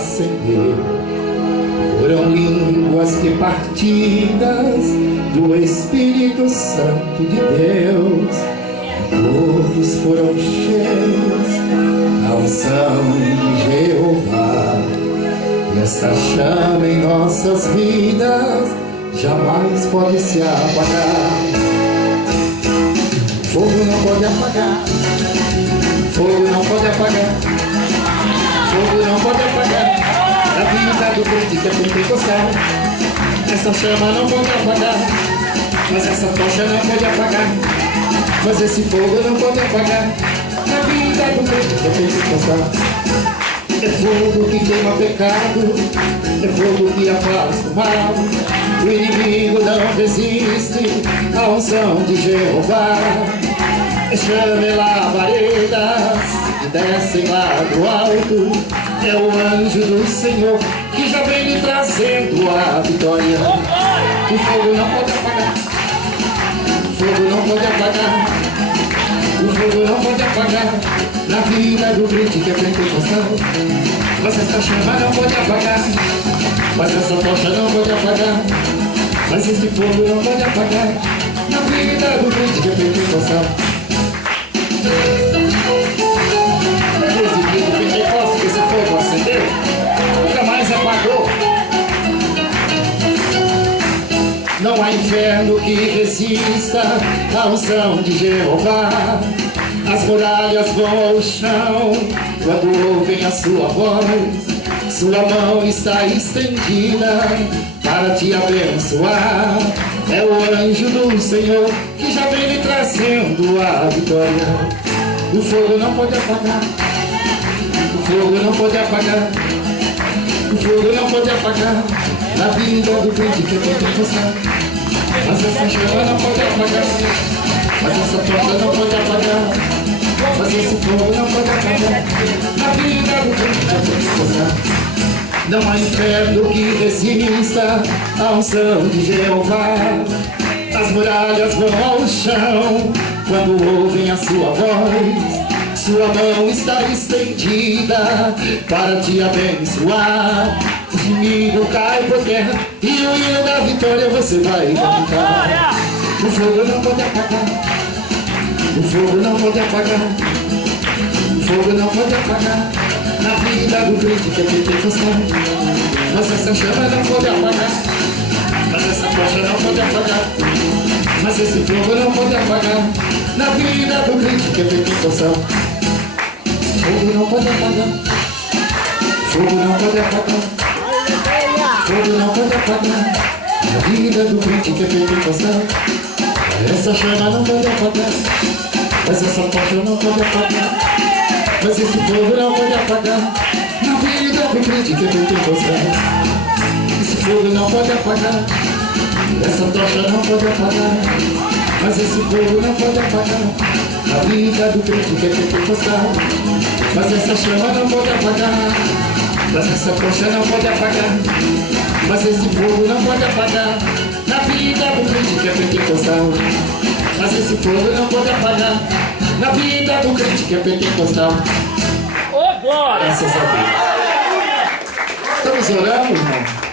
acender. Foram línguas que partidas do Espírito Santo de Deus, todos foram cheios da unção de Jeová. E esta chama em nossas vidas jamais pode se apagar. Fogo não pode apagar, fogo não pode apagar, fogo não pode apagar a vida do crente que é pentecostal. Essa chama não pode apagar, mas essa tocha não pode apagar, mas esse fogo não pode apagar a vida do crente que é pentecostal. É fogo que queima pecado, é fogo que afasta o mal. O inimigo não resiste à unção de Jeová. Chame labaredas que descem lá do alto. É o anjo do Senhor que já vem lhe trazendo a vitória. O fogo não pode apagar, o fogo não pode apagar, o fogo não pode apagar na vida do crente que é pentecostal. Mas essa chama não pode apagar, mas essa tocha não pode apagar, mas esse fogo não pode apagar na vida do crente que é pentecostal. Esse dia do Pentecostes que esse fogo acendeu, nunca mais apagou. Não há inferno que resista à unção de Jeová. As muralhas vão ao chão quando ouvem a sua voz. Sua mão está estendida para te abençoar. É o anjo do Senhor que já vem lhe trazendo a vitória. O fogo não pode apagar, o fogo não pode apagar, o fogo não pode apagar na vida do crente que é pentecostal. Mas essa chama não pode apagar, mas essa tocha não pode apagar, mas esse fogo não pode apagar na vida do crente que é pentecostal. Não há inferno que resista à unção de Jeová. As muralhas vão ao chão quando ouvem a sua voz. Sua mão está estendida para te abençoar. O inimigo cai por terra e o hino da vitória você vai cantar. O fogo não pode apagar, o fogo não pode apagar, o fogo não pode apagar na vida do crente que é pentecostal. Mas essa chama não pode apagar, mas essa tocha não pode apagar, mas esse fogo não pode apagar na vida do crente que é pentecostal. Fogo não pode apagar, fogo não pode apagar, fogo não pode apagar na vida do crente que é pentecostal. Essa chama não pode apagar, mas essa tocha não pode apagar, mas esse fogo não pode apagar na vida do crente que é pentecostal. Esse fogo não pode apagar, essa tocha não pode apagar, mas esse fogo não pode apagar na vida do crente que é pentecostal. Mas essa chama não pode apagar, mas essa tocha não pode apagar, mas esse fogo não pode apagar na vida do crente que é pentecostal. Mas esse fogo não pode apagar na vida do crente que é pentecostal. Ô, glória! Graças a Deus. Estamos orando, irmão.